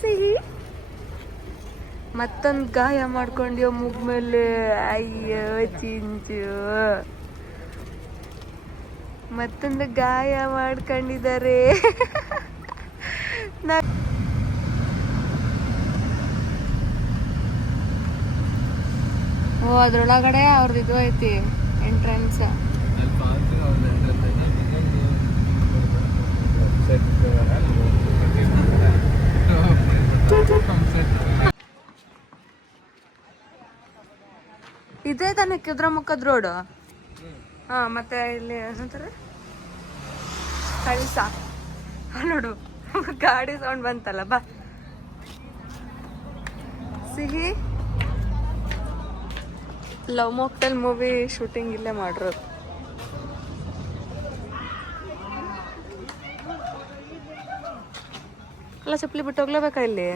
ಸಿಹಿ ಮತ್ತೊಂದು ಗಾಯ ಮಾಡ್ಕೊಂಡ್ಯೋ ಮುಗ್ ಮೇಲೆ. ಅಯ್ಯೋ ಚಿಂಚು, ಮತ್ತೊಂದು ಗಾಯ ಮಾಡ್ಕೊಂಡಿದ್ದಾರೆ. ಓ ಅದ್ರೊಳಗಡೆ ಅವ್ರದ್ದು ಇದು ಐತಿ ಎಂಟ್ರೆನ್ಸ್. ಇದೇ ತಾನೇ ಕುದ್ರಮುಖದ ರೋಡ್. ಹಾ ಮತ್ತೆ ಇಲ್ಲಿ ಏನಂತಾರೆ ಕಳಿಸ. ನೋಡು ಗಾಡಿ ಸೌಂಡ್ ಬಂತಲ್ಲ. ಬಾ ಸಿಹಿ. ಲವ್ ಮಾಕ್ಟೇಲ್ ಮೂವಿ ಶೂಟಿಂಗ್ ಇಲ್ಲೇ ಮಾಡಿರೋದು. ಅಲ್ಲ ಚಪ್ಪಲಿ ಬಿಟ್ಟು ಹೋಗ್ಲೇಬೇಕಾ ಇಲ್ಲಿ?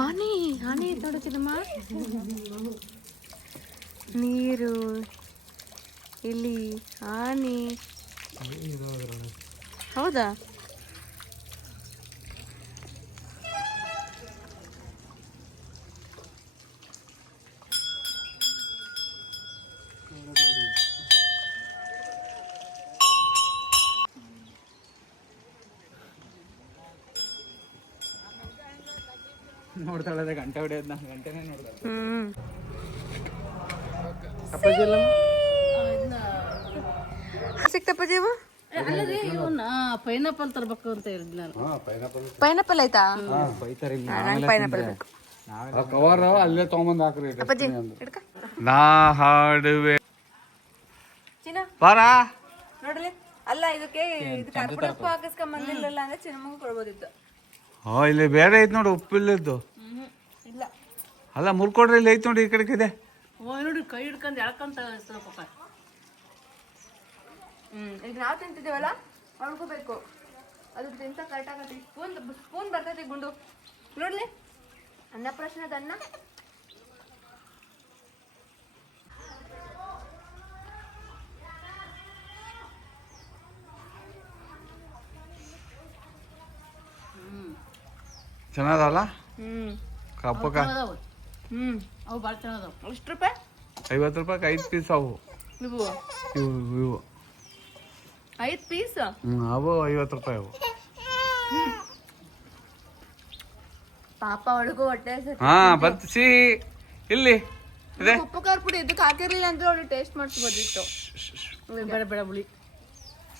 ಆನೆ ಆನೆ ನೋಡು ಚಿನ್ನಮ್ಮ. ನೀರು, ಇಲ್ಲಿ ಆನೆ. ಹೌದಾ? ನೋಡ್ತಾಳೆ ಗಂಟೆ ಹೊಡೆಯೋದು. ನಾನು ಗಂಟೆನೇ ನೋಡ್ತಾಳೆ. ಸಿಕ್ತಪ್ಪ ಜೀವ. ಪೈನಾಪಲ್ ತರ್ಬೇಕು ಅಂತ ಹೇಳಿದ್ ನಾನು. ಪೈನಾಪಲ್ ಆಯ್ತಾ? ಪೈನಾಪಲ್ ಕವರ್ ಅಲ್ಲೇ ತಗೊಂಬಂದ್ ಹಾಕ್ರಿ. ಅಪ್ಪಾಜಿ ನಾ ಹಾಡುವೆ ನೋಡ್ಲಿ. ಅಲ್ಲ ಇದಕ್ಕೆ ಕರ್ಪೂರಪ್ಪು ಹಾಕಿಸ್ಕೊಂಡ್ ಬಂದಿಲ್ಲ ಅಂದ್ರೆ ಚಿನ್ನಮ್ಮಂಗ್ ಕೊಡ್ಬೋದಿತ್ತು. ಇಲ್ಲಿ ಬೇರೆ ಐತ್ ನೋಡಿ, ಉಪ್ಪಿಲ್ಲದ್ದು. ಇಲ್ಲ ಅಲ್ಲ ಮುರ್ಕೊಡ್ರಿ, ಇಲ್ಲಿ ಐತ್ ನೋಡಿ, ಈ ಕಡೆಗೆ ಇದೆ. ನೋಡಿ ಕೈ ಹಿಡ್ಕೊಂಡು ಎಳ್ಕೊಂತ. ಈಗ ನಾವು ತಿಂತಿದ್ದೇವಲ್ಲ ಮಾಡ್ಕೋಬೇಕು. ಅದು ತಿಂತ ಕರೆಕ್ಟ್ ಆಗತ್ತೆ. ಸ್ಪೂನ್ ಬರ್ತೈತಿ ಗುಂಡು. ನೋಡ್ಲಿ ಅನ್ನಪ್ರಾಶನದ ಅನ್ನ. ಚೆನ್ನಾಗಲ್ಲ ಕಪ್ಪಕ್ಕ. ಅವು ಭಾಳ ಚೆನ್ನಾಗದಾವ. ಎಷ್ಟು ರೂಪಾಯಿ? 50 ರೂಪಾಯಿಗೆ 5 ಪೀಸ್ ಅವು. ಇವು ಇವು 5 ಪೀಸ್. ಅವು 50 ರೂಪಾಯಿ ಅವು. ಪಾಪ ಒಳಗೂ ಹೊಟ್ಟೆ. ಹಾ ಬರ್ತಿ ಇಲ್ಲಿ ಇದೆ. ಉಪ್ಪು ಖಾರ ಪುಡಿ ಇದಕ್ಕೆ ಹಾಕಿರ್ಲಿಲ್ಲ ಅಂದ್ರೆ ಅವ್ರಿಗೆ ಟೇಸ್ಟ್ ಮಾಡಿಸ್ಬೋದಿತ್ತು. ಬೇಡ ಬೇಡ ಹುಳಿ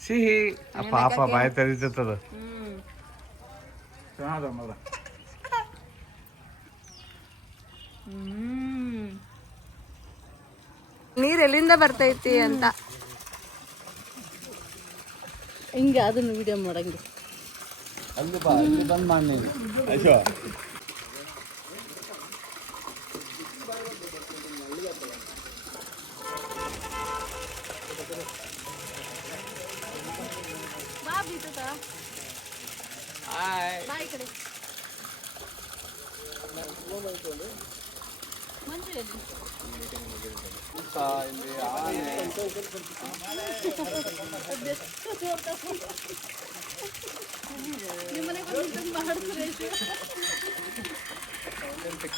ಸಿಹಿ. ಪಾಪ ಬಾಯಿ ತೆರಿತದ. ನೀರ್ ಎಲ್ಲಿಂದ ಬರ್ತೈತಿ ಅಂತ ಹಿಂಗೆ ಅದನ್ನು ವಿಡಿಯೋ ಮಾಡಂಗೆ. ಅಲ್ಲಿ ಬಾ, ಇಲ್ಲಿ ಬಂದ್ ಮಾಡಿ ನೀನು. ಅಯ್ಯೋ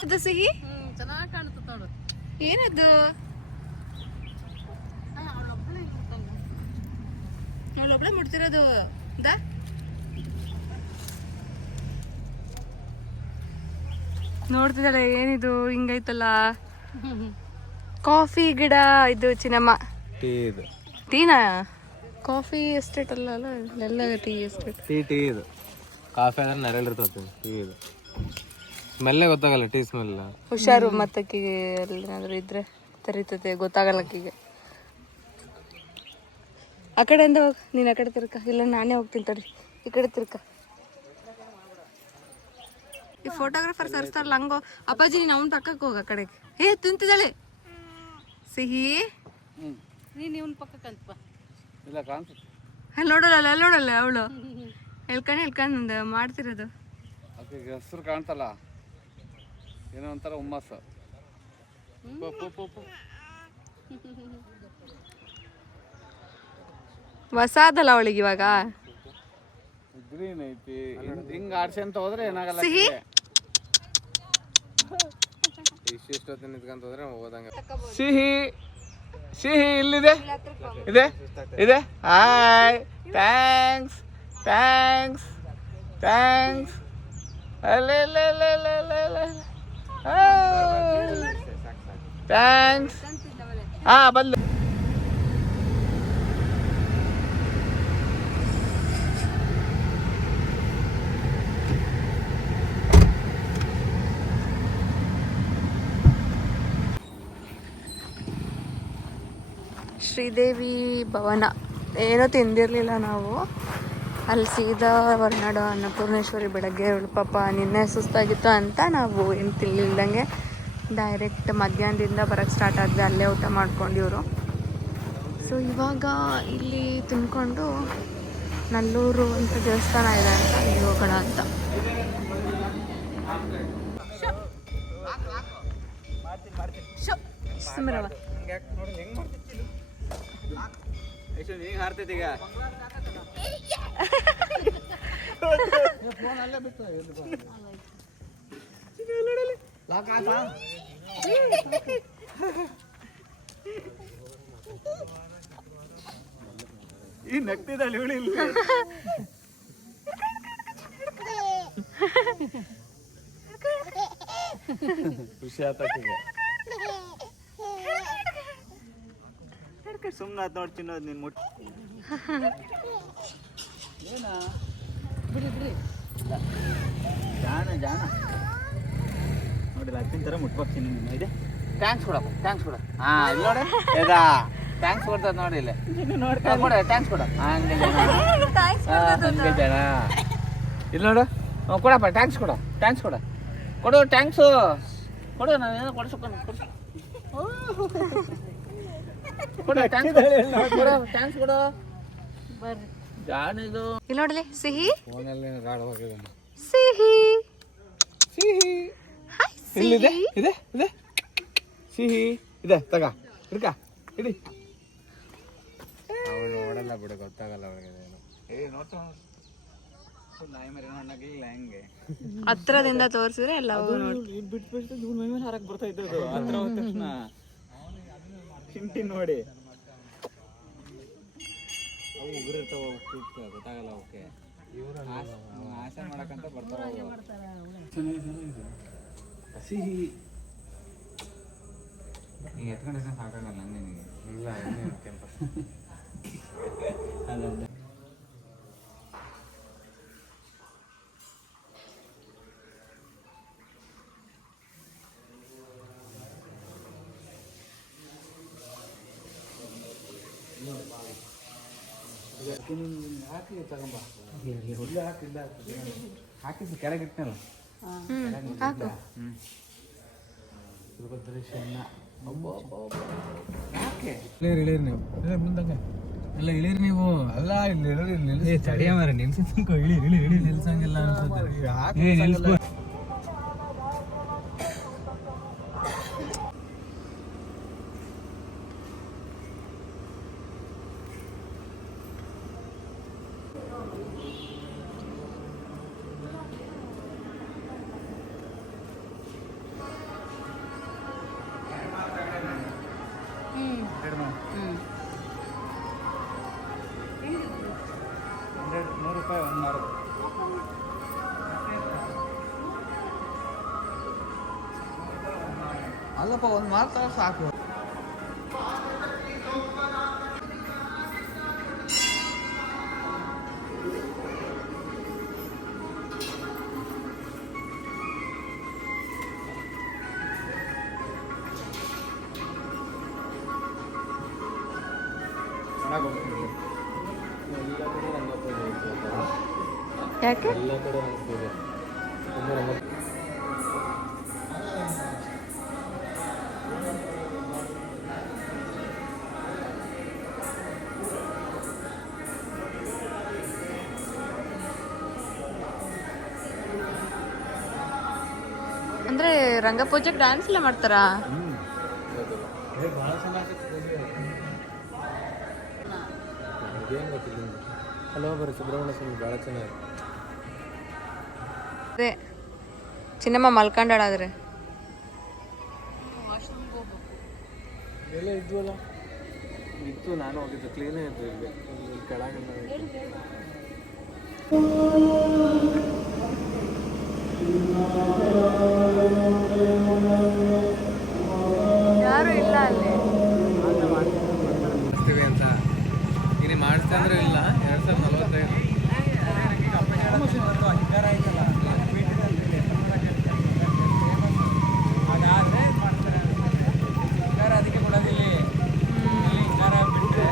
ಅದು ಸಿಹಿ ಚೆನ್ನಾಗಿ ಕಾಣುತ್ತ ನೋಡು. ಏನದು? ಅವಳೊಬ್ಳೆ ಮುಡ್ತಿರೋದು. ನೋಡ್ತಿದ್ದಾಳೆ ಏನಿದು ಹಿಂಗೈತಲ್ಲ. ಕಾಫಿ ಗಿಡ ಇದು ಚಿನ್ನಮ್ಮ. ಟೀನಾ? ಕಾಫಿ ಎಸ್ಟೇಟ್ ಅಲ್ಲ ಅಲ್ಲ, ಎಲ್ಲ ಟೀ ಎಸ್ಟೇಟ್. ಟೀ ಇದು ಕಾಫಿ ಆದ್ರೆ ನೆರಳಿರ್ತದೆ. ಟೀ ಇದು ಸ್ಮೆಲ್ಲೇ ಗೊತ್ತಾಗಲ್ಲ. Tea smell. ಹುಷಾರು ಮತ್ತಕ್ಕಿಗೆ ಏನಾದ್ರು ಇದ್ರೆ ತರಿತತೆ, ಗೊತ್ತಾಗಲ್ಲ ಅಕ್ಕಿಗೆ. ಆ ಕಡೆಯಿಂದ ಹೋಗ್ ನೀನು. ಆ ಕಡೆ ತಿರ್ಕ. ಇಲ್ಲ ನಾನೇ ಹೋಗ್ತೀನಿ ತಡಿ. ಈ ಕಡೆ ತಿರ್ಕ. ಈ ಫೋಟೋಗ್ರಾಫರ್ ಸರ್ಸ್ತಾರಲ್ಲ ಹಂಗೋ. ಅಪ್ಪಾಜಿ ನೀನು ಅವ್ನ ಪಕ್ಕಕ್ಕೆ ಹೋಗ. ಆ ಕಡೆಗೆ. ತಿಂತಿದ್ದಾಳೆ ಸಿಹಿ. ನೀನು ಇವನ್ ಪಕ್ಕಕ್ಕೆ ಅಂತ ಬಾ. ಇಲ್ಲ ಕಾಣ್ತದೆ. ಅಲ್ಲಿ ನೋಡಲ್ಲ, ಅಲ್ಲಿ ನೋಡಲ್ಲ ಅವಳು ಹೇಳ್ಕೊಂಡು ಮಾಡ್ತಿರೋದು. ಅದಕ್ಕೆ ಹೆಸರು ಕಾಣ್ತಲ್ಲ, ಏನೋ ಒಂಥರ ಹುಮ್ಮಸ್ಸ. ಹೊಸ ಅದಲ್ಲ ಅವಳಿಗೆ ಇವಾಗ. ಗ್ರೀನ್ ಐತಿ ಹಿಂಗೆ ಆಡ್ಸಂತ ಹೋದ್ರೆ ಏನಾಗಲ್ಲ. ಸಿಹಿ ಇಷ್ಟೊತ್ತಿನ ನಿಂತ್ಕೊಂತ ಹೋದ್ರೆ ಹೋದಂಗೆ. ಸಿಹಿ ಸಿಹಿ ಇಲ್ಲಿದೆ ಇದೆ ಇದೆ. Hi thanks thanks thanks. Thanks. ಹಾಂ ಬಂದು ಶ್ರೀದೇವಿ ಭವನ ಏನೂ ತಿಂದಿರಲಿಲ್ಲ ನಾವು. ಅಲ್ಲಿ ಸೀದಾ ಹೊರನಾಡು ಅನ್ನಪೂರ್ಣೇಶ್ವರಿ ಬೆಳಗ್ಗೆ ಪಾಪ ನಿನ್ನೆ ಸುಸ್ತಾಗಿತ್ತು ಅಂತ ನಾವು ಏನು ತಿನ್ನಲಿಲ್ದಂಗೆ ಡೈರೆಕ್ಟ್ ಮಧ್ಯಾಹ್ನದಿಂದ ಬರೋಕ್ಕೆ ಸ್ಟಾರ್ಟ್ ಆದ್ವಿ. ಅಲ್ಲೇ ಊಟ ಮಾಡ್ಕೊಂಡಿವ್ರು. ಸೊ ಇವಾಗ ಇಲ್ಲಿ ತಿನ್ಕೊಂಡು ನಲ್ಲೂರು ಅಂತ ದೇವಸ್ಥಾನ ಇದೆ ಅಂತ ಅಲ್ಲಿ ಹೋಗೋಣ ಅಂತ. ಸುಮ್ಮರವ ಈ ನಗ್ತಿದ್ದಾಳೆ ಇವಳು ಇಲ್ಲಿ. ಖುಷಿ ಆತಕ್ಕಿಗೆ. ಸುಮ್ಮನೆ ಆತ್ ನೋಡಿ ತಿನ್ನೋದು ನೀನು ಮುಟ್ಟಿ. ಏನ ಬಿಡಿ ಬಿಡಿ ಜಾಣ ಜಾಣ ನೋಡಿಲ್ಲ ಅಕ್ಕಿನ ಥರ ಮುಟ್ಬಾಕ್ತೀನಿ ನೀನು. ಇದೆ ಥ್ಯಾಂಕ್ಸ್ ಕೊಡಪ್ಪ ಥ್ಯಾಂಕ್ಸ್ ಕೊಡ. ಹಾಂ ಇಲ್ಲಿ ನೋಡಿ ಇದಾ ಥ್ಯಾಂಕ್ಸ್ ಕೊಡ್ತದ ನೋಡಿ ಇಲ್ಲಿ ಕೊಡ ಥ್ಯಾಂಕ್ಸ್ ಕೊಡ. ಹಂಗೆ ಜನ ಹಂಗೆ ಜನ ಇಲ್ಲಿ ನೋಡು ಕೊಡಪ್ಪ ಥ್ಯಾಂಕ್ಸ್ ಕೊಡ ಥ್ಯಾಂಕ್ಸ್ ಕೊಡ ಕೊಡು ಥ್ಯಾಂಕ್ಸು ಕೊಡು. ನಾವೇನೋ ಕೊಡ್ಸೋಕೊಂಡು ಕೊಡ್ಸು ಕೊಡು ಥ್ಯಾಂಕ್ಸ್ ಕೊಡು ಥ್ಯಾಂಕ್ಸ್ ಕೊಡು. ಬರ್ರಿ ಜಾಣಿದು ಇಲ್ಲಿ ನೋಡಲಿ ಸಿಹಿ ಫೋನಲ್ಲಿ ರಾಡವಾಗಿದೆ. ಸಿಹಿ ಸಿಹಿ ಹಾಯ್ ಇಲ್ಲಿದೆ ಸಿಹಿ. ಇದೆ ಇದೆ ಸಿಹಿ ಇದೆ ತಗ ಹಿಡ್ಕ ಹಿಡಿ. ಅವಳು ನೋಡಲ್ಲ ಬಿಡು, ಗೊತ್ತಾಗಲ್ಲ ಅವಳಿಗೆ. ಏ ನೋಡ್ತಾ ನಾಯಿ ಮರಿ ನೋಡಕ್ಕಿಲ್ಲ ಹೆಂಗೆ ಹತ್ರದಿಂದ ತೋರಿಸಿದ್ರೆ ಎಲ್ಲ ಬಿಟ್ಬಿಟ್ಟು ಇವ್ರ ಮೈ ಮೇಲೆ ಹಾರಕ್ ಬರ್ತಾ ಇದ್ದದು. ಹತ್ರ ಹೋದ ತಕ್ಷಣ ಚಿಂಟಿ ನೋಡಿ ಅವು ಉಗುರಿರ್ತಾವ, ಗೊತ್ತಾಗಲ್ಲ ಅವಕ್ಕೆ. ಆಸೆ ಮಾಡಕ್ಕಂತ ಬರ್ತಾವ. ಸಿಹಿ ಈಗ ಎತ್ಕೊಂಡ್ರೆ ಸಾಕಾಗಲ್ಲ ನಿನಗೆ. ಇಲ್ಲ ಕ್ಯಾಂಪಸ್ ಅದೊಂದು ಹಾಕಿ ತಗೊಂಬ. ಇಲ್ಲ ಹಾಕಿಲ್ಲ ಹಾಕಿದ್ದು ಕೆಳಗೆ ಇಟ್ಟನಲ್ಲ. ಹಾಕು. ಇಳಿರಿ ನೀವು ಮುಂದಂಗೆ ಎಲ್ಲ ಇಳಿರಿ ನೀವು. ಅಲ್ಲ ಇಲ್ಲಿ ತಡಿಯ ಮಾರ ನಿಲ್ಸಂಕೋ. ಇಳಿ ಇಳಿ ಇಳಿ ನಿಲ್ಸಂಗಿಲ್ಲ ಅನ್ಸುತ್ತೆ. ₹100 ಒಂದು ಮಾರು. ಅಲ್ಲಪ್ಪ ಒಂದು ಮಾರ್ತಾರ ಸಾಕು. ಯಾಕೆ ಎಲ್ಲ ಕಡೆ ಅನಿಸ್ತಿದೆ. ಅಂದ್ರೆ ರಂಗಪೂಜೆಗೆ ಡ್ಯಾನ್ಸ್ ಎಲ್ಲ ಮಾಡ್ತಾರಾ? ಭಾಳ ಚೆನ್ನಾಗಿ ಇದೇನು ಗೊತ್ತಿಲ್ಲ. ಅಲ್ಲೋ ಬರ್ರಿ ಸುಬ್ರಹ್ಮಣ್ಯ ಸ್ವಾಮಿ ಭಾಳ ಚೆನ್ನಾಗಿ ಅದೇ ಚಿನ್ನಮ್ಮ ಮಲ್ಕೊಂಡಾಳಾದ್ರೆ ಎಲ್ಲ ಇದ್ವಲ್ಲ ಇತ್ತು, ನಾನು ಹೋಗಿದ್ದು ಕ್ಲೀನೇ ಇದ್ದು ಇಲ್ಲಿ ಕೆಳಗೆಲ್ಲ ಯಾರು ಇಲ್ಲ ಅಲ್ಲಿ. ಮಾಡ್ತೀವಿ ಅಂತ ಇನ್ನು ಮಾಡಿಸ್ತಾ ಅಂದ್ರೆ ಇಲ್ಲ 2045 ಅದಕ್ಕೆ ಕೊಡೋದಿಲ್ಲ ಬಿಟ್ಟರೆ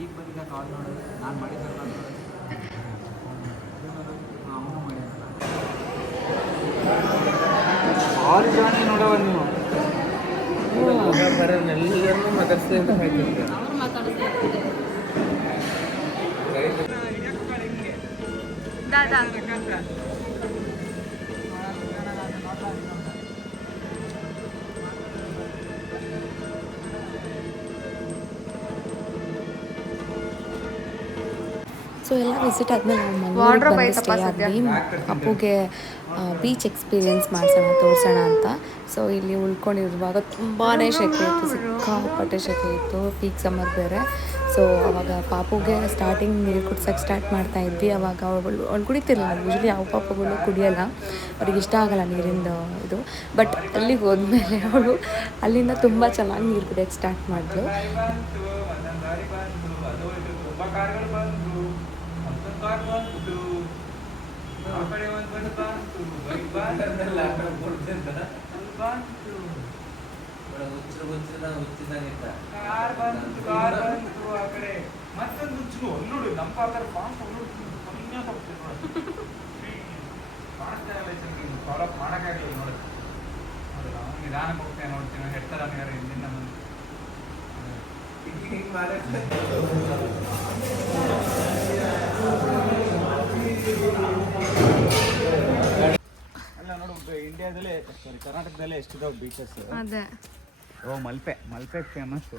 ಈಗ ಬಂದಿದ್ದ ಕಾಲ್ ನೋಡೋದು ನಾನು ಮಾಡಿದ್ದ ಕಾಲ್ ನೋಡೋದು ಅವನು ಮಾಡಿದ್ದ 6 ಜನ ನೋಡವ ನೀವು ಎಲ್ಲರನ್ನೂ ಮಾತಾಡ್ಸ್ತಾ ಅಂತ ಕಾಯ್ತಿರ್ತಾರೆ. ಅವ್ರು ಮಾತಾಡಿಸ್ತಾರೆ. ದಾದಾ ಸೊ ಎಲ್ಲ ವಿಸಿಟ್ ಆದಮೇಲೆ ನಾವು Wardrobe ಮಂಗಳೂರಿಗೆ ಐತಪ್ಪ ಸ್ಟೇ ಸದ್ಯ. ಆದ್ವಿ. ಅಪ್ಪುಗೆ ಬೀಚ್ ಎಕ್ಸ್ಪೀರಿಯೆನ್ಸ್ ತೋರಿಸೋಣ ಅಂತ. ಸೊ ಇಲ್ಲಿ ಉಳ್ಕೊಂಡಿರುವಾಗ ತುಂಬಾ ಶೆಕೆ ಇತ್ತು, ಸಿಕ್ಕಾಪಟ್ಟೆ ಶೆಕೆ ಇತ್ತು, ಪೀಕ್ ಸಮ್ಮರ್ ಬೇರೆ. ಸೊ ಅವಾಗ ಪಾಪುಗೆ ಸ್ಟಾರ್ಟಿಂಗ್ ನೀರು ಕುಡ್ಸೋಕ್ಕೆ ಸ್ಟಾರ್ಟ್ ಮಾಡ್ತಾ ಇದ್ವಿ. ಅವಾಗ ಅವಳು ಕುಡಿತಿರಲಿಲ್ಲ. ಯೂಶ್ವಲಿ ಯಾವ ಪಾಪುಗಳು ಕುಡಿಯೋಲ್ಲ, ಅವ್ರಿಗೆ ಇಷ್ಟ ಆಗಲ್ಲ ನೀರಿಂದ ಇದು. ಬಟ್ ಅಲ್ಲಿಗೆ ಹೋದ್ಮೇಲೆ ಅವಳು ಅಲ್ಲಿಂದ ತುಂಬ ಚೆನ್ನಾಗಿ ನೀರು ಕುಡಿಯೋಕ್ಕೆ ಸ್ಟಾರ್ಟ್ ಮಾಡಿದ್ಲು. ನಿಧಾನಕ್ಕೆ ಹೋಗ್ತೇನೆ ನೋಡ್ತೀನಿ ಹೆಡ್ತಾರ ಹಿಂದಿನ ಅಲ್ಲ ನೋಡು, ಇಂಡಿಯಾದಲ್ಲೇ ಸಾರಿ ಕರ್ನಾಟಕದಲ್ಲೇ ಎಷ್ಟಿದಾವೆ ಬೀಚಸ್. ಅದೇ ಓ ಮಲ್ಪೆ ಫೇಮಸ್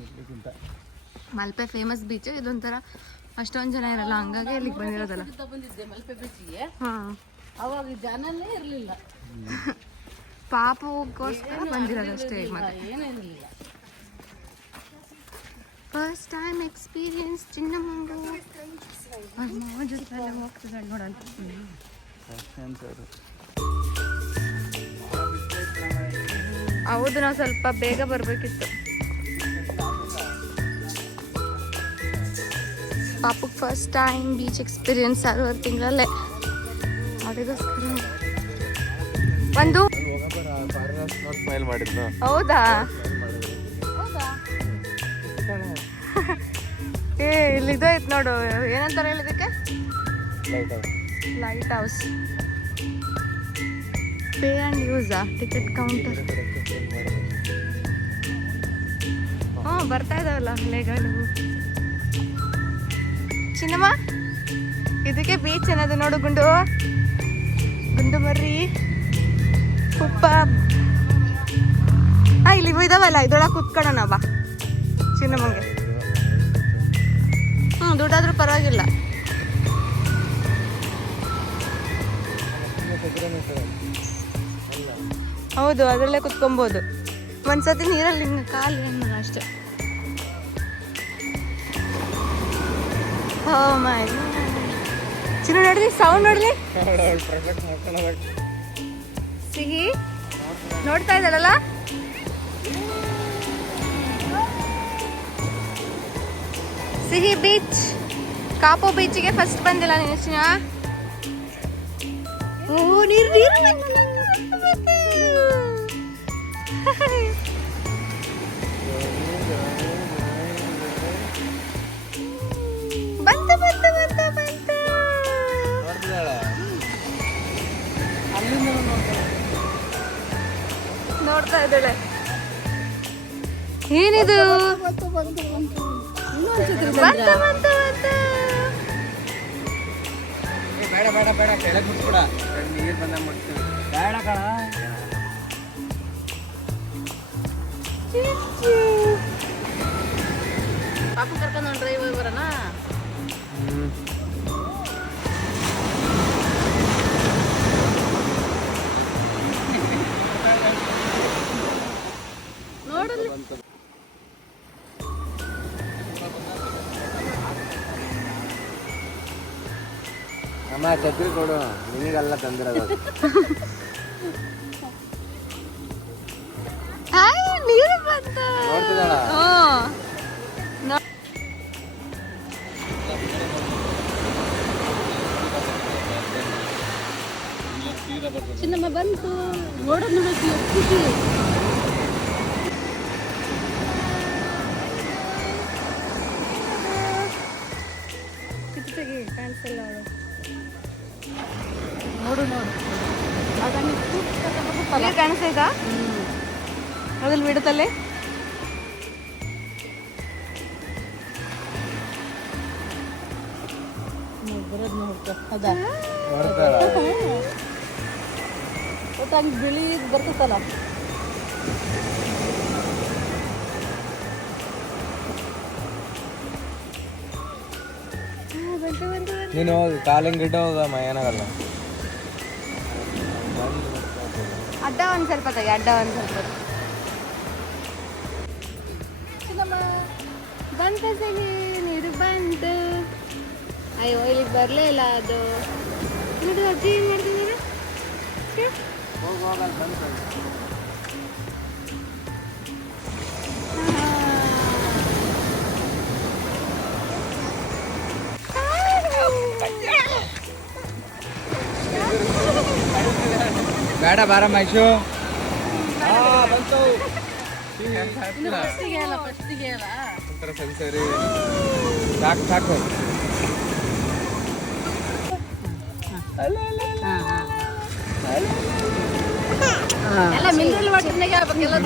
ಇಲ್ಲಿಗಿಂತ. Malpe famous beach. ಇದೊಂಥರ ಅಷ್ಟೊಂದು ಜನ ಇರಲ್ಲ, ಹಂಗಾಗಿ ಇಲ್ಲಿಗೆ ಬಂದಿರೋದಲ್ಲ. ಬಂದಿದ್ದೆ ಮಲ್ಪೆ ಬೀಚಿಗೆ. ಹಾಂ, ಅವಾಗ ಜನನೇ ಇರಲಿಲ್ಲ, ಪಾಪುಗೋಸ್ಕರ ಬಂದಿರೋದು ಅಷ್ಟೇ. ಈಗ ಮತ್ತೆ ಏನಿರಲಿಲ್ಲ. ಫಸ್ಟ್ ಟೈಮ್ ಎಕ್ಸ್ಪೀರಿಯನ್ಸ್ ಚಿನ್ನಮಂಗು. ಮಾವ ಜೊತೆ ಹೋಗ್ತಿದ್ದಾಳೆ ನೋಡಲ್ಲ. ಹೌದು, ನಾವು ಸ್ವಲ್ಪ ಬೇಗ ಬರಬೇಕಿತ್ತು. ಪಾಪುಗೆ ಫಸ್ಟ್ ಟೈಮ್ ಬೀಚ್ ಎಕ್ಸ್ಪೀರಿಯನ್ಸ್ 6 ತಿಂಗಳಲ್ಲೇ. ಅವರಿಗೋಸ್ಕರ ಒಂದು ಸ್ಮೈಲ್ ಮಾಡಿದ್ನ. ಹೌದಾ? ಏ ಇಲ್ಲಿ ಇದು ಐತೆ ನೋಡು, ಏನಂತಾರೆ ಹೇಳಿದಕ್ಕೆ? Light house. ಪೇ ಆ್ಯಂಡ್ ಯೂಸಾ? Ticket counter. ಹ್ಞೂ, ಬರ್ತಾ ಇದಾವಲ್ಲ ಅಲೆಗಳು. ಚಿನ್ನಮ್ಮ, ಇದಕ್ಕೆ ಬೀಚ್ ಅನ್ನೋದು ನೋಡು. ಗುಂಡು ಮರ್ರಿ ಉಪ್ಪ. ಇಲ್ಲಿ ಇದಾವಲ್ಲ, ಇದ್ರೊಳಗೆ ಕುತ್ಕೊಳ್ಳೋಣ ಬಾ ಚಿನ್ನಮ್ಮಂಗೆ. ದುಡ್ಡಾದ್ರೂ ಪರವಾಗಿಲ್ಲ. ಹೌದು, ಅದರಲ್ಲೇ ಕುತ್ಕೊಬೋದು. ಒಂದ್ಸತಿ ನೀರಲ್ಲಿ ಹಿಂಗೆ ಕಾಲು ಅನ್ನೋದು ಅಷ್ಟೇ. ಓ ಮೈ ಚಿನ್ನ ನೋಡ್ರಿ, ಸೌಂಡ್ ನೋಡ್ರಿ. ಸಿಹಿ ನೋಡ್ತಾ ಇದ್ದಾಳಲ್ಲ. ಸಿಹಿ ಬೀಚ್, ಕಾಪು ಬೀಚಿಗೆ ಫಸ್ಟ್ ಬಂದಿಲ್ಲ ನೀನು ಚಿನ್ನ. ಓ ನೀರು ಬಂತು ಬಂತು ಬಂತು ಬಂತು. ನೋಡ್ತಾ ಇದ್ದಾಳೆ. ಏನಿದು? ಬಂತು ಬಂತು ಬಂತು. ಬೇಡ ಬೇಡ ಬೇಡ ಕೆಳಗೆ ಮುಟ್ಬಿಡ ನೀರು ಬಂದಾಗ ಮುಟ್ತೀವಿ ಬೇಡ ಕಣ ಪಾಪ ಕರ್ಕೊಂಡು ಒಂದು ಡ್ರೈವ್ ಬರೋಣ. ನೋಡಲ್ಲಿ ಅಮ್ಮ ಛತ್ರಿ ಕೊಡು ನಿನಗೆಲ್ಲ ತಂದಿರೋದು ನೀರು ಬಂತು. ನೋಡ್ತಿದ್ದಾಳ ಚಿನ್ನಮ್ಮ ಬಂತು. ನೋಡೋದು ನೋಡೋಕೆ ಎಷ್ಟು ಖುಷಿ. ಕಾಣಿಸಲ್ಲ ಅವಳು. ನೋಡು ನೋಡು ನೀರು ಕಾಣಿಸ್ತೈತಾ ಅದ್ರಲ್ಲಿ ಬಿಡುತ್ತಲ್ಲೇ. ಬರೋದು ನೋಡ್ಕೊ ಹೌದಾ ನೋಡ್ತಾಳ ಒಟ್ಟು ಹಂಗೆ ಬಿಳಿ ಬರ್ತೈತಲ್ಲ. ನೀನು ಹೋಗಿ ಕಾಲಿಂಗ್ ಗಿಡ್ಡ ಹೋಗಮ್ಮ ಏನಾಗಲ್ಲ ಅಡ್ಡ ಒಂದು ಸ್ವಲ್ಪ ತೆಗಿ, ಅಡ್ಡ ಒಂದು ಸ್ವಲ್ಪ ಬಂತ ಸಗಿ ನೀರು ಬಂತು. ಅಯ್ಯೋ ಇಲ್ಲಿಗೆ ಬರಲೇ ಇಲ್ಲ ಅದು. ನೋಡಿ ಅಜ್ಜಿ ಏನು ಮಾಡ್ತಿದ್ದಾರೆ. ಬೇಡ ಬಾರ ಮೈಸು ಫಸ್ಟಿಗೆ ಅಲ್ಲ ಸರಿ ಸರಿ ಸಾಕು ಸಾಕು ಎಲ್ಲ ಮಿನರಲ್ ವಾಟರ್ನಾಗೆ ಆಗ್ಬೇಕೆಲ್ಲ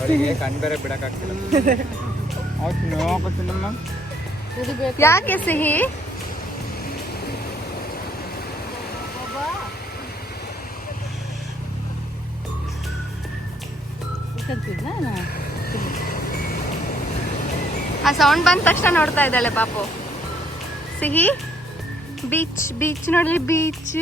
ಅವರಿಗೆ ಕಣ್ ಬೇರೆ ಬಿಡಕ್ಕಾಗ್ತಿಲ್ಲ ಯಾಕೆ ಸಿಹಿ? ಆ ಸೌಂಡ್ ಬಂದ ತಕ್ಷಣ ನೋಡ್ತಾ ಇದ್ದಾಳೆ ಪಾಪು. ಸಿಹಿ ಬೀಚ್ ಬೀಚ್ ನೋಡ್ಲಿ ಬೀಚ್.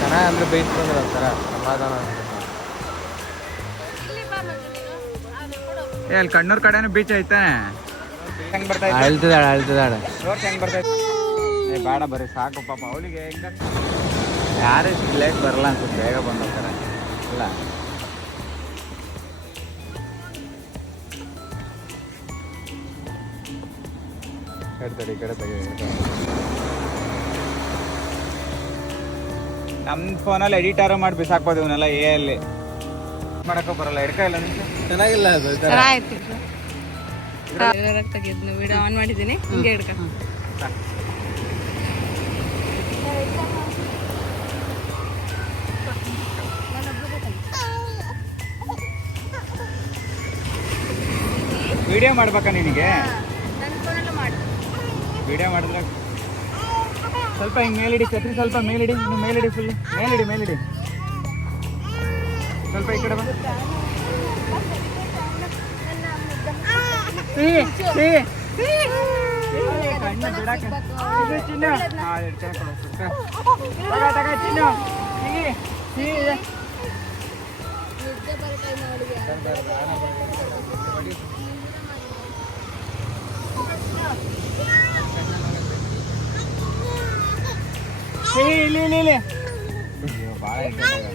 ಚೆನ್ನಾಗಿ ಅಂದ್ರೆ ಬೈತ್ ಬಂದ್ರೆ ಒಂಥರ ಸಮಾಧಾನ ಏ ಅಲ್ಲಿ ಕಣ್ಣೂರ್ ಕಡೆನೂ ಬೀಚ್ ಐತೆ. ಹೆಂಗ್ ಬರ್ತಾ ಅಳ್ತಿದಾಳೆ ಅಳ್ತಿದಾಳೆ ರೋಡ್ ಹೆಂಗ್ ಬರ್ತೈತೆ? ಏ ಬೇಡ ಬರ್ರಿ ಸಾಕು ಪಾಪ ಅವಳಿಗೆ ಹೆಂಗ ಯಾರೇ ಲೇಟ್ ಬರಲ್ಲ ಅನ್ಸುತ್ತೆ, ಬೇಗ ಬಂದೋಗ್ತಾರೆ ಇಲ್ಲ. ಹೇಳ್ತಾರೆ ಈ ಕಡೆ ತೆಗೆ ನಮ್ಮ ಫೋನಲ್ಲಿ ಎಡಿಟಾರ ಮಾಡಿ ಬಿಸಾಕ್ಬೋದು ಇವನ್ನೆಲ್ಲ ಅಲ್ಲಿ ಮಾಡಕ್ಕೂ ಬರಲ್ಲ. ಹಿಡ್ಕ ಇಲ್ಲ ನಿಮಿಷ ಚೆನ್ನಾಗಿಲ್ಲ ಅದು ಚೆನ್ನಾಗಿತ್ತು. ತೆಗೆದ್ನು ವಿಡಿಯೋ ಆನ್ ಮಾಡಿದ್ದೀನಿ. ಹಿಂಗೆ ಹಿಡ್ಕ. ವಿಡಿಯೋ ಮಾಡ್ಬೇಕಾ ನಿನಗೆ? ನನ್ನ ಫೋನಲ್ಲೂ ಮಾಡು. ವಿಡಿಯೋ ಮಾಡಿದ್ರೆ ಸ್ವಲ್ಪ ಹಿಂಗೆ ಮೇಲಿಡಿ, ಛತ್ರಿ ಸ್ವಲ್ಪ ಮೇಲಿಡಿ, ಇನ್ನು ಮೇಲಿಡಿ, ಫುಲ್ ಮೇಲಿಡಿ ಮೇಲಿಡಿ, ಸ್ವಲ್ಪ ಈ ಕಡೆ ಬಾ. ಕಣ್ಣು ಬಿಡಕ್ಕೆ ಇದು ಚಿನ್ನ. ತಗ ಚಿನ್ನ.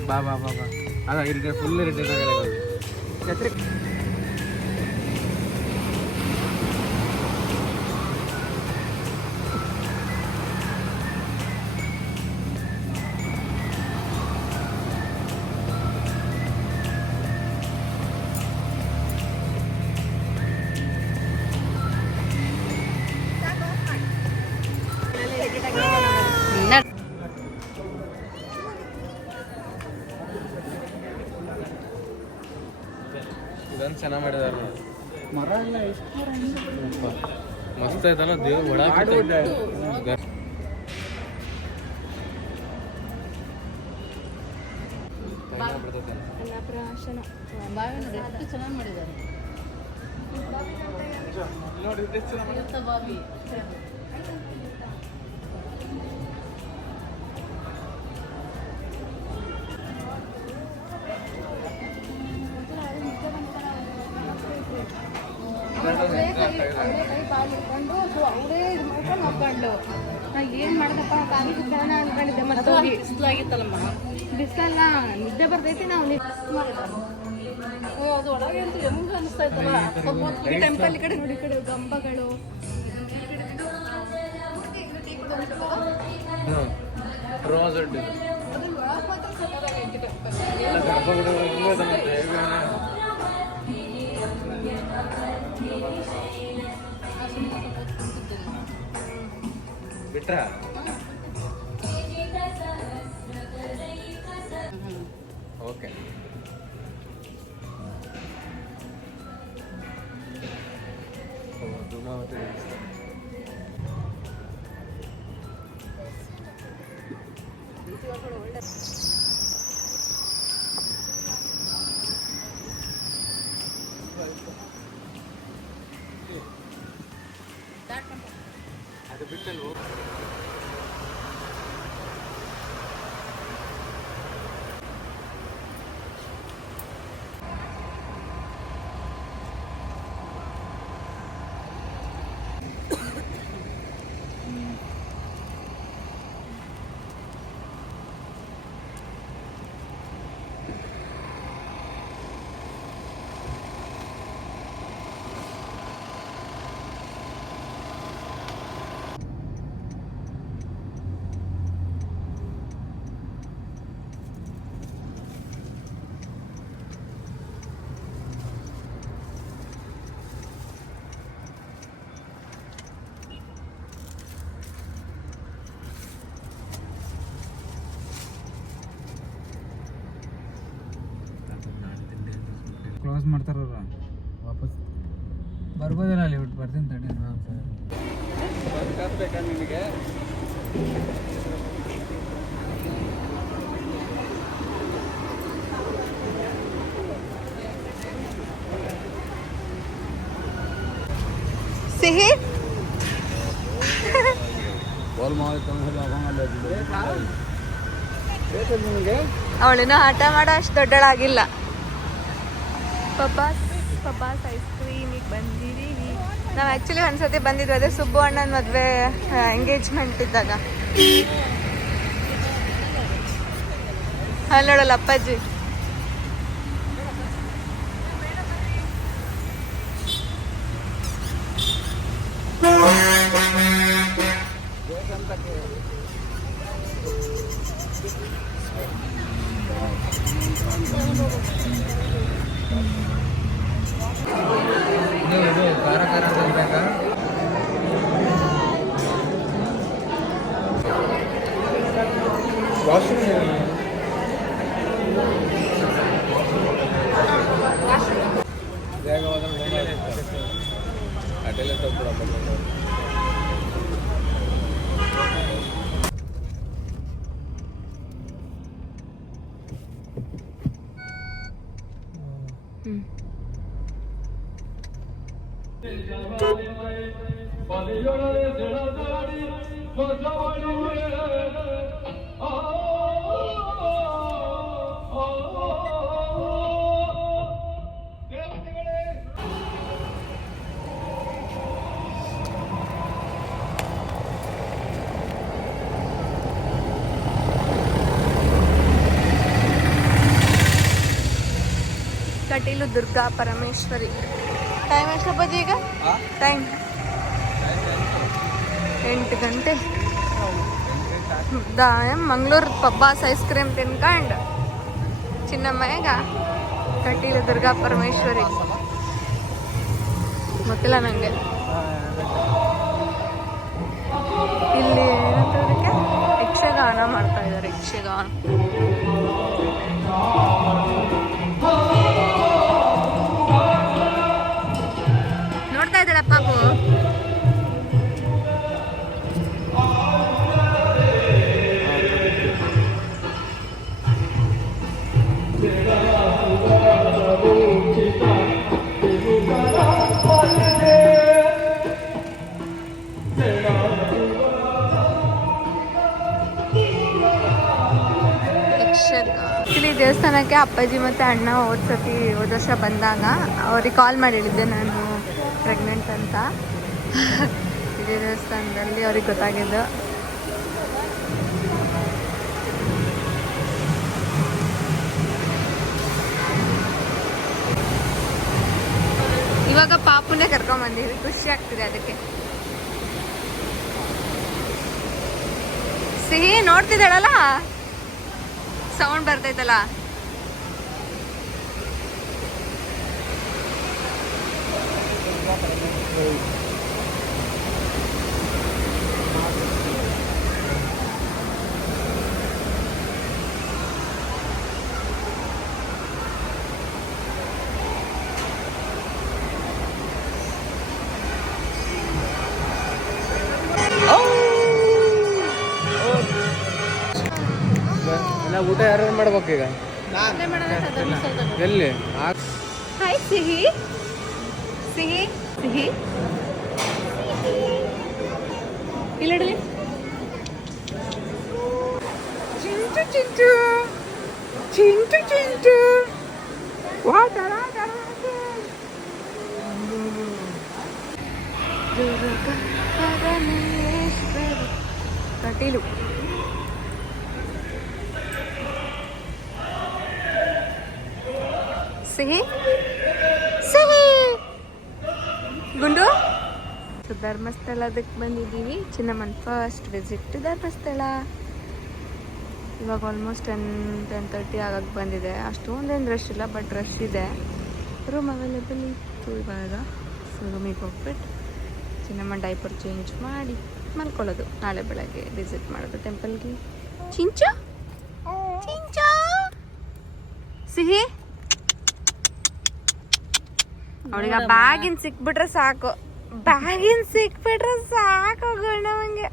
ಬಾ ಬಾ ಬಾ ಬಾ ಅದ ಇರಿಟೇಟ್ ಫುಲ್ ಇರಿಟೇಟ್ ಆಗಲ್ಲ ಛತ್ರಿ ಇದನ್ನು ಚೆನ್ನಾಗಿ ಮಾಡಿದಾರೆ ಮರ ಎಲ್ಲ ಎಷ್ಟು ಮಸ್ತ್ ಆಯ್ತಲ್ಲ ದೇವ್ರು ಒಳ ಬಾವಿ ನೋಡಿ ಎಷ್ಟು ಚೆನ್ನಾಗಿ ಮಾಡಿದ್ದಾರೆ ಎಂತ ಬಾವಿ ಅವಳೇ ಇದು ಮಾಡ್ಕೊಂಡು ಹೋಗ್ಕೊಂಡು ನಾ ಏನು ಮಾಡಿದಪ್ಪ ಕಾಲಿ ಕುತ್ಕೊಳ್ಳೋಣ ಅನ್ಕೊಂಡಿದ್ದೆ ಮತ್ತೆ ಬಿಸಿಲಾಗಿತ್ತಲ್ಲಮ್ಮ ಬಿಸಿಲಲ್ಲ ನಿದ್ದೆ ಬರ್ತೈತಿ ನಾವು ಅದು ಒಳಗೆ ಅಂತೂ ಹೆಂಗ ಅನಿಸ್ತಾ ಇತ್ತಲ್ಲ ಟೆಂಪಲ್ ಈ ಕಡೆ ನೋಡಿ ಈ ಕಡೆ ಗಂಬಗಳು ರೋಸ್ ಬಿಟ್ರ ಓಕೆ ಅದು ಬಿಟ್ಟಲ್ವ ಕ್ಲೋಸ್ ಮಾಡ್ತಾರಲ್ಲ ವಾಪಸ್ ಬರ್ಬೋದಲ್ಲ ಅಲ್ಲಿ ಬಿಟ್ಟು ಬರ್ತೀನಿ ತಡಿ ಬೇಕಾ ನಿನಗೆ ಸಿಹಿ ಅವಳೇನೋ ಆಟ ಮಾಡೋ ಅಷ್ಟು ದೊಡ್ಡಳಾಗಿಲ್ಲ. ಪಪಾಸ್ ಐಸ್ ಕ್ರೀಮಿಗೆ ಬಂದಿದ್ದೀವಿ ನಾವು. ಆ್ಯಕ್ಚುಲಿ ಒಂದ್ಸತಿ ಬಂದಿದ್ವಿ, ಅದೇ ಸುಬ್ಬು ಅಣ್ಣನ ಮದುವೆ ಎಂಗೇಜ್ಮೆಂಟ್ ಇದ್ದಾಗ. ಅಲ್ಲಿ ನೋಡಲ್ಲ ಅಪ್ಪಾಜಿ. ಖಾರ ಖಾರ ಬೇಕಾ? ಕಟೀಲು ದುರ್ಗಾ ಪರಮೇಶ್ವರಿ. ಟೈಮ್ ಎಷ್ಟಪ್ಪಾಜಿ ಈಗ? ಟೈಮ್ 8 ಗಂಟೆ. ಮಂಗಳೂರು ಪಬ್ಬಾಸ್ ಐಸ್ ಕ್ರೀಮ್ ತಿನ್ಕೊಂಡು ಚಿನ್ನಮ್ಮ ಈಗ ಕಟೀಲು ದುರ್ಗಾ ಪರಮೇಶ್ವರಿ. ಗೊತ್ತಿಲ್ಲ ನನಗೆ. ಇಲ್ಲಿ ಏನಂತದಕ್ಕೆ ಯಕ್ಷಗಾನ ಮಾಡ್ತಾ ಇದ್ದಾರೆ. ಯಕ್ಷಗಾನ ನೋಡ್ತಾ ಇದ್ದಾಳೆ ಪಾಪು. ಆ್ಯಕ್ಚುಲಿ ದೇವಸ್ಥಾನಕ್ಕೆ ಅಪ್ಪಾಜಿ ಮತ್ತು ಅಣ್ಣ ಹೋದ ವರ್ಷ ಬಂದಾಗ ಅವ್ರಿಗೆ ಕಾಲ್ ಮಾಡಿ ಹೇಳಿದ್ದೆ ನಾನು ಪ್ರೆಗ್ನೆಂಟ್ ಅಂತ. ಇದೇ ದೇವಸ್ಥಾನದಲ್ಲಿ ಅವ್ರಿಗೆ ಗೊತ್ತಾಗಿದ್ದು. ಇವಾಗ ಪಾಪುನೇ ಕರ್ಕೊಂಬಂದಿದ್ವಿ, ಖುಷಿ ಆಗ್ತಿದೆ ಅದಕ್ಕೆ. ಸಿಹಿ ನೋಡ್ತಿದ್ದಾಳಲ್ಲ, ಸೌಂಡ್ ಬರ್ತೈತಲ್ಲ. ಊಟ ಯಾರು ಮಾಡ್ಬೇಕು ಈಗ? ಎಲ್ಲಿ? ಹಾಯ್ ಸಿಹಿ. ಸಿಹಿ ಸಿಹಿ ಇಲ್ಲಡಲಿ. ಚಿಂಟು ಚಿಂಟು ಚಿಂಟು ಚಿಂಟು ಕಟೀಲು. ಸಿಹಿ ಸಿಹಿ ಗುಂಡು. ಧರ್ಮಸ್ಥಳದಕ್ಕೆ ಬಂದಿದ್ದೀವಿ. ಚಿನ್ನಮ್ಮನ ಫಸ್ಟ್ ವಿಸಿಟ್ ಧರ್ಮಸ್ಥಳ. ಇವಾಗ ಆಲ್ಮೋಸ್ಟ್ 10:30 ಆಗಕ್ಕೆ ಬಂದಿದೆ. ಅಷ್ಟೊಂದೇನು ರಶ್ ಇಲ್ಲ, ಬಟ್ ರಶ್ ಇದೆ. ರೂಮ್ ಅವೈಲೇಬಲ್ ಇತ್ತು ಇವಾಗ. ಸೊ ರೂಮಿಗೆ ಹೋಗ್ಬಿಟ್ಟು ಚಿನ್ನಮ್ಮನ ಡೈಪರ್ ಚೇಂಜ್ ಮಾಡಿ ಮಲ್ಕೊಳ್ಳೋದು. ನಾಳೆ ಬೆಳಗ್ಗೆ ವಿಸಿಟ್ ಮಾಡೋದು ಟೆಂಪಲ್ಗೆ. ಚಿಂಚ ಚಿಂಚ ಸಿಹಿ ಅವಳಿಗೆ ಬ್ಯಾಗಿನ್ ಸಿಕ್ಬಿಟ್ರೆ ಸಾಕು. ಬ್ಯಾಗಿನ್ ಸಿಕ್ಬಿಟ್ರೆ ಸಾಕು ಗಣ್ಣವಂಗೆ.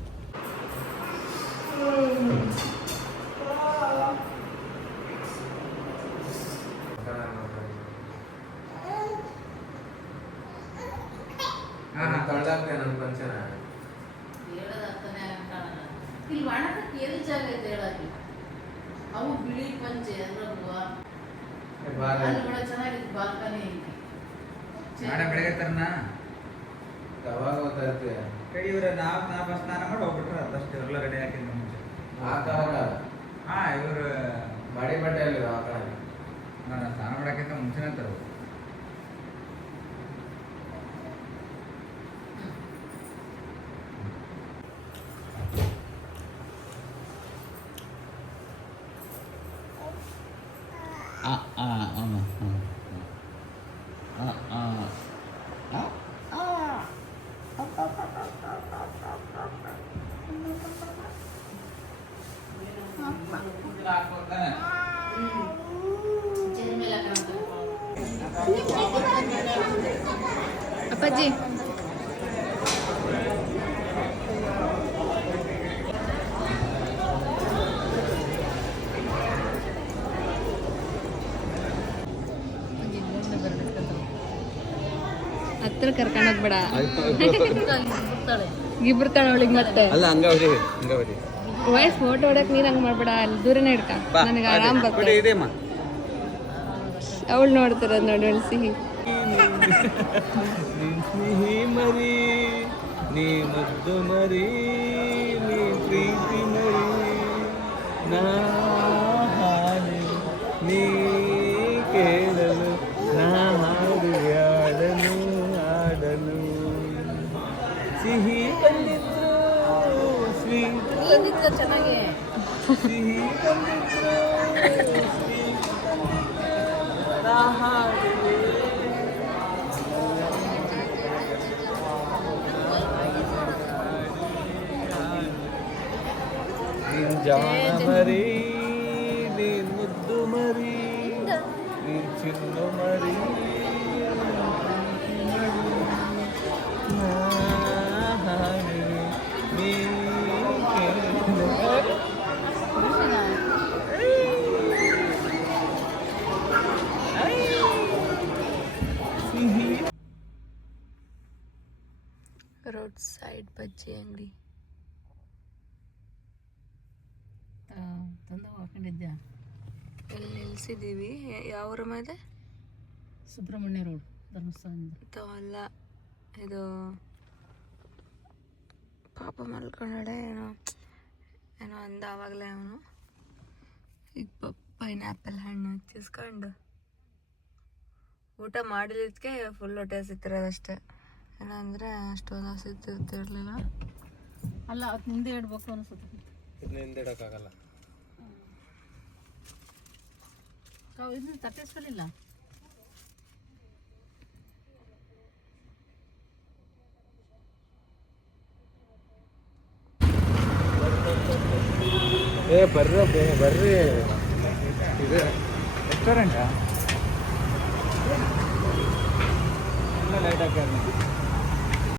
ಅವು ಬಿಳಿ ಪಂಚೆ ಚೆನ್ನಾಗಿತ್ತು ಬಾಲ್ಕನಿ. ನಾಳೆ ಬೆಳಗ್ಗೆ ತರನಾ? ಯಾವಾಗ ಹೋಗ್ತಾ ಇವ್ರೆ ನಾವು ಸ್ನಾನ ಮಾಡಿ ಹೋಗ್ಬಿಟ್ರೆ ಅದಷ್ಟು ಎಲ್ಲ ರೆಡಿ ಹಾಕಿದ್ದು ಮುಂಚೆ. ಇವರು ಬಾಡಿ ಬಟ್ಟೆ ಅಲ್ಲಿ ಆ ಕಡೆ ನಾನು ಸ್ನಾನ ಮಾಡೋಕ್ಕಿಂತ ಮುಂಚೆನೇ ತರೋದು. ಅಪ್ಪಾಜಿ ಹತ್ರ ಕರ್ಕೊಂಡೋಗ್ಬೇಡ. ಇಬ್ರು ಅವಳಿಗೆ ಮತ್ತೆ ಅಲ್ಲ ಹಂಗಾವರಿ ವಯಸ್ಸು ಫೋಟೋ ಹೊಡಕ್ ನೀನ್ ಹಂಗ ಮಾಡ್ಬೇಡ. ಅಲ್ಲಿ ದೂರನೇ ಇಡ್ಕ, ನನಗೆ ಆರಾಮ್ ಬರ್ತದೆ. ಅವಳು ನೋಡ್ತಿರೋದು ನೋಡಿ ಅವಳು ಸಿಹಿ. ಸಿಹಿ ಮರಿ ನೀ ಮುದ್ದು ಮರಿ ನೀ ಪ್ರೀತಿ ಮರಿ ನಾ ಹಾಲಿ ನೀ ಕೇಳಲು ಚೆನ್ನಾಗಿ ಸಿಹಿ ತಂದಿದ್ರು, ನಾ ಹಾಡುವೆ. ನೀನ್ ಜಾಣ ಮರಿ, ನೀನ್ ಮುದ್ದು ಮರಿ, ನೀನ್ ಚಿನ್ನು ಮರಿ, ನಾ ಹಾಡುವೆ, ನೀ ಕೇಳಿದರೆ. ರೋಡ್ ಸೈಡ್ ಬಜ್ಜಿ ಅಂಗಡಿ. ತಂದು ಹಾಕೊಂಡಿದ್ದೆ. ಇಲ್ಲಿ ನಿಲ್ಸಿದ್ದೀವಿ. ಯಾವ ಊರ ಮೇಲೆ? ಸುಬ್ರಹ್ಮಣ್ಯ ರೋಡ್ ಧರ್ಮಸ್ಥಳದಿಂದ. ಅಲ್ಲ, ಇದು ಪಾಪ ಮಲ್ಕೊಂಡೆ ಏನೋ ಏನೋ ಅಂದ ಆವಾಗಲೇ ಅವನು. ಈಗ ಪೈನಾಪಲ್ ಹಣ್ಣು ಹಚ್ಚಿಸ್ಕೊಂಡು ಊಟ ಮಾಡಿಲಿದ್ದಕ್ಕೆ ಫುಲ್ ಹೊಟ್ಟೆ ಸಿತ್ತಿರೋದಷ್ಟೇ. ಏನಂದರೆ ಅಷ್ಟೊಂದು ಸಿತ್ತಿರ್ತಿರ್ಲಿಲ್ಲ. ಅಲ್ಲ ಅವತ್ತು ಮುಂದೆ ಇಡ್ಬೇಕು ಅನಿಸುತ್ತೆ. ಇದನ್ನ ಹಿಂದೆ ಇಡೋಕ್ಕಾಗಲ್ಲ. ಇದನ್ನ ತಟ್ಟಿಸ್ಕೊಳ್ಳಿಲ್ಲ. ಬರ್ರಿ ಇದು ರೆಸ್ಟೋರೆಂಟಾ? ಲೈಟ್ ಹಾಕ್ಯಾರ.